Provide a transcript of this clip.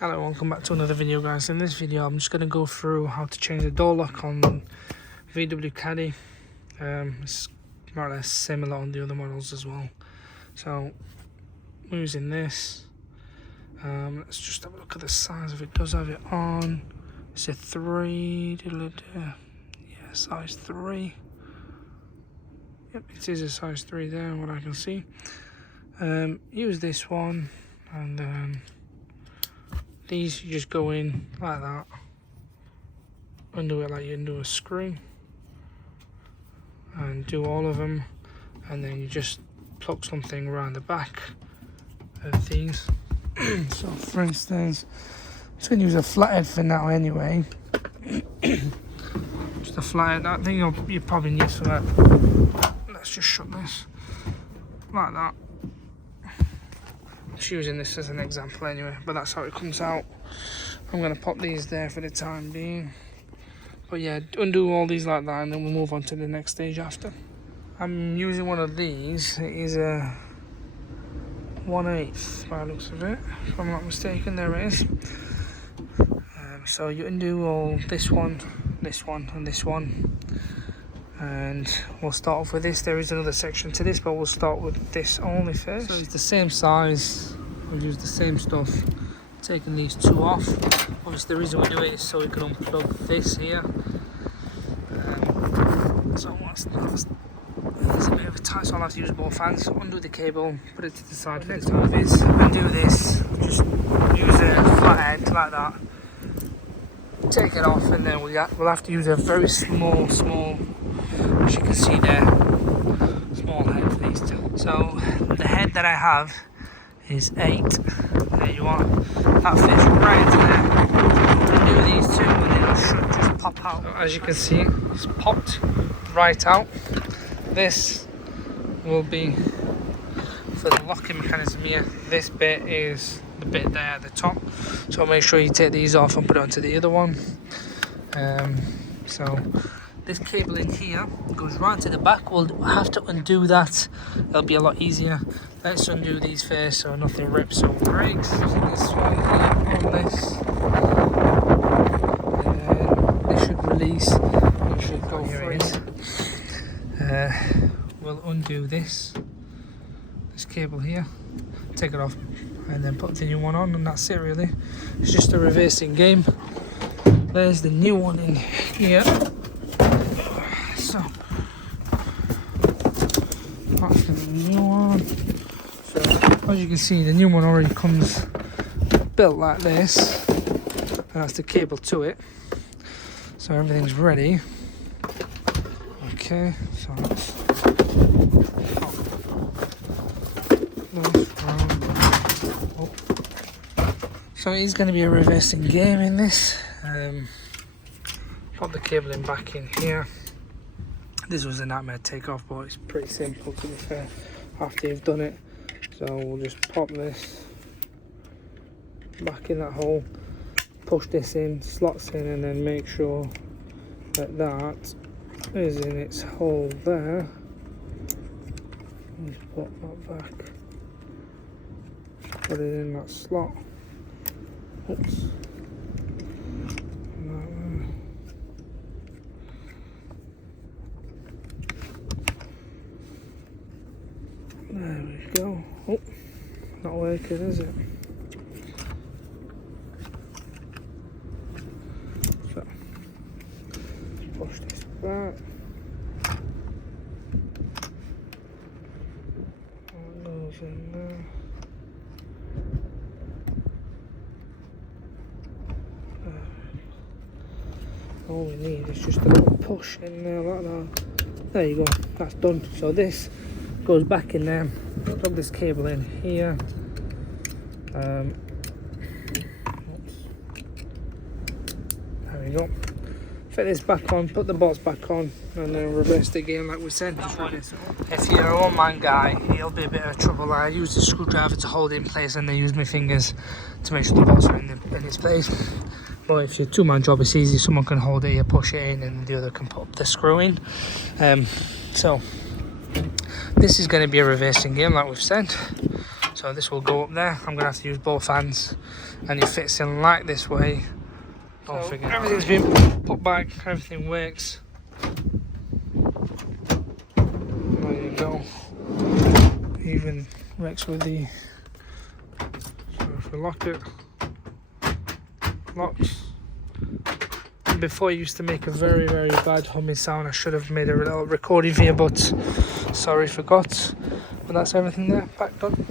Hello, welcome back to another video, guys. In this video I'm just going to go through how to change the door lock on VW Caddy. It's more or less similar on the other models as well. So we're using this. Let's just have a look at the size of it. It does have it on, it's a 3, yeah, size 3. Yep, it is a size 3 there, what I can see. Use this one, and then these you just go in like that, undo it like you undo a screw, and do all of them, and then you just plug something around the back of these. So for instance, I'm just going to use a flathead for now anyway. Just a flathead. I think you probably need for that. Let's just shut this like that. Just using this as an example anyway, but that's how it comes out. I'm going to pop these there for the time being, but yeah, undo all these like that, and then we'll move on to the next stage after. I'm using one of these. It is a 1/8 by the looks of it, if I'm not mistaken. There it is. So you undo all this one, and this one, and we'll start off with this. There is another section to this, but we'll start with this only first. So it's the same size, we'll use the same stuff. Taking these two off. Obviously the reason we do it is so we can unplug this here. So it's a bit of a tight, so I'll have to use both hands. Undo the cable, put it to the side. The next move is undo this, just use a flathead like that. Take it off, and then we'll have to use a very small, as you can see there, small head for these two. So the head that I have is 8. There you are. That fits right into there. Undo these two, and then it should just pop out. So as you can see, it's popped right out. This will be for the locking mechanism here. This bit is the bit there at the top, so make sure you take these off and put it onto the other one. So this cable in here goes right to the back. We'll have to undo that, it'll be a lot easier. Let's undo these first so nothing rips or breaks. Using this one here on this, and then this should release, it should go free. We'll undo this cable here, take it off, and then put the new one on, and that's it really. It's just a reversing game. There's the new one in here. So that's the new one. So as you can see, the new one already comes built like this, and that's the cable to it. So everything's ready. Okay, so let's so it is going to be a reversing game in this. Pop the cable in back in here. This was a nightmare to take off, but it's pretty simple to be fair after you've done it. So we'll just pop this back in that hole, push this in, slots in, and then make sure that that is in its hole there. Just pop that back, put it in that slot. Oops. There we go. Oh, not working, is it? So, push this back. That goes in there. All we need is just a little push in there like that. There you go, that's done. So this goes back in there. Plug this cable in here. There we go. Fit this back on, put the bolts back on, and then reverse the game like we said. If you're a one-man guy, it'll be a bit of trouble. I use the screwdriver to hold it in place, and then use my fingers to make sure the bolts are in its place. But if it's a two-man job, it's easy. Someone can hold it, you push it in, and the other can put the screw in. So this is going to be a reversing game like we've said. So this will go up there. I'm gonna have to use both hands, and it fits in like this way. Don't forget. Everything's been put back. Everything works. There you go. Even works with the. So if we lock it, locks. Before it used to make a very, very bad humming sound. I should have made a little recording here, but sorry, forgot. But that's everything there. Back done.